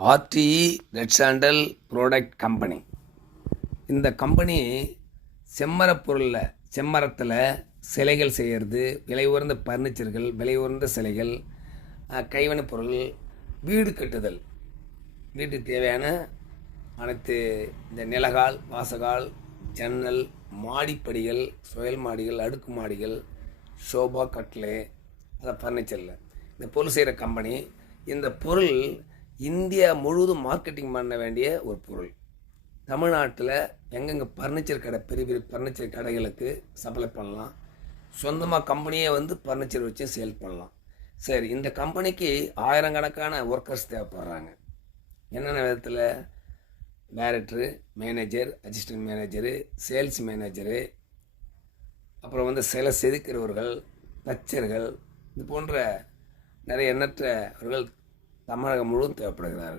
RTE red sandal product company. இந்த company செம்மரப் பொருளில் செம்மரத்தில் சிலைகள் செய்கிறது விலை உயர்ந்த பர்னிச்சர்கள் விலை உயர்ந்த சிலைகள் அஹ், கைவினைப் பொருள் வீடு கட்டுதல். வீட்டுக்கு தேவையான அனைத்து இந்த நிலகால் வாசகால் ஜன்னல் மாடிப்படிகள் சுயல் மாடிகள் அடுக்கு மாடிகள் ஷோபா கட்லே அதை ஃபர்னிச்சரில் இந்த பொருள் செய்கிற கம்பெனி இந்த பொருள் இந்தியா முழுவதும் மார்க்கெட்டிங் பண்ண வேண்டிய ஒரு பொருள். தமிழ்நாட்டில் எங்கெங்கே ஃபர்னிச்சர் கடை பெரிய பெரிய ஃபர்னிச்சர் கடைகளுக்கு சப்ளை பண்ணலாம். சொந்தமாக கம்பெனியே வந்து ஃபர்னிச்சர் வச்சு சேல் பண்ணலாம். சரி இந்த கம்பெனிக்கு ஆயிரக்கணக்கான ஒர்க்கர்ஸ் தேவைப்படுறாங்க. என்னென்ன விதத்தில்? Director manager assistant manager sales manager அப்புறம் வந்து சில செதுக்கிறவர்கள் தச்சர்கள் இது போன்ற நிறைய எண்ணற்றவர்கள் Tamara Gamurú te va a preguntar.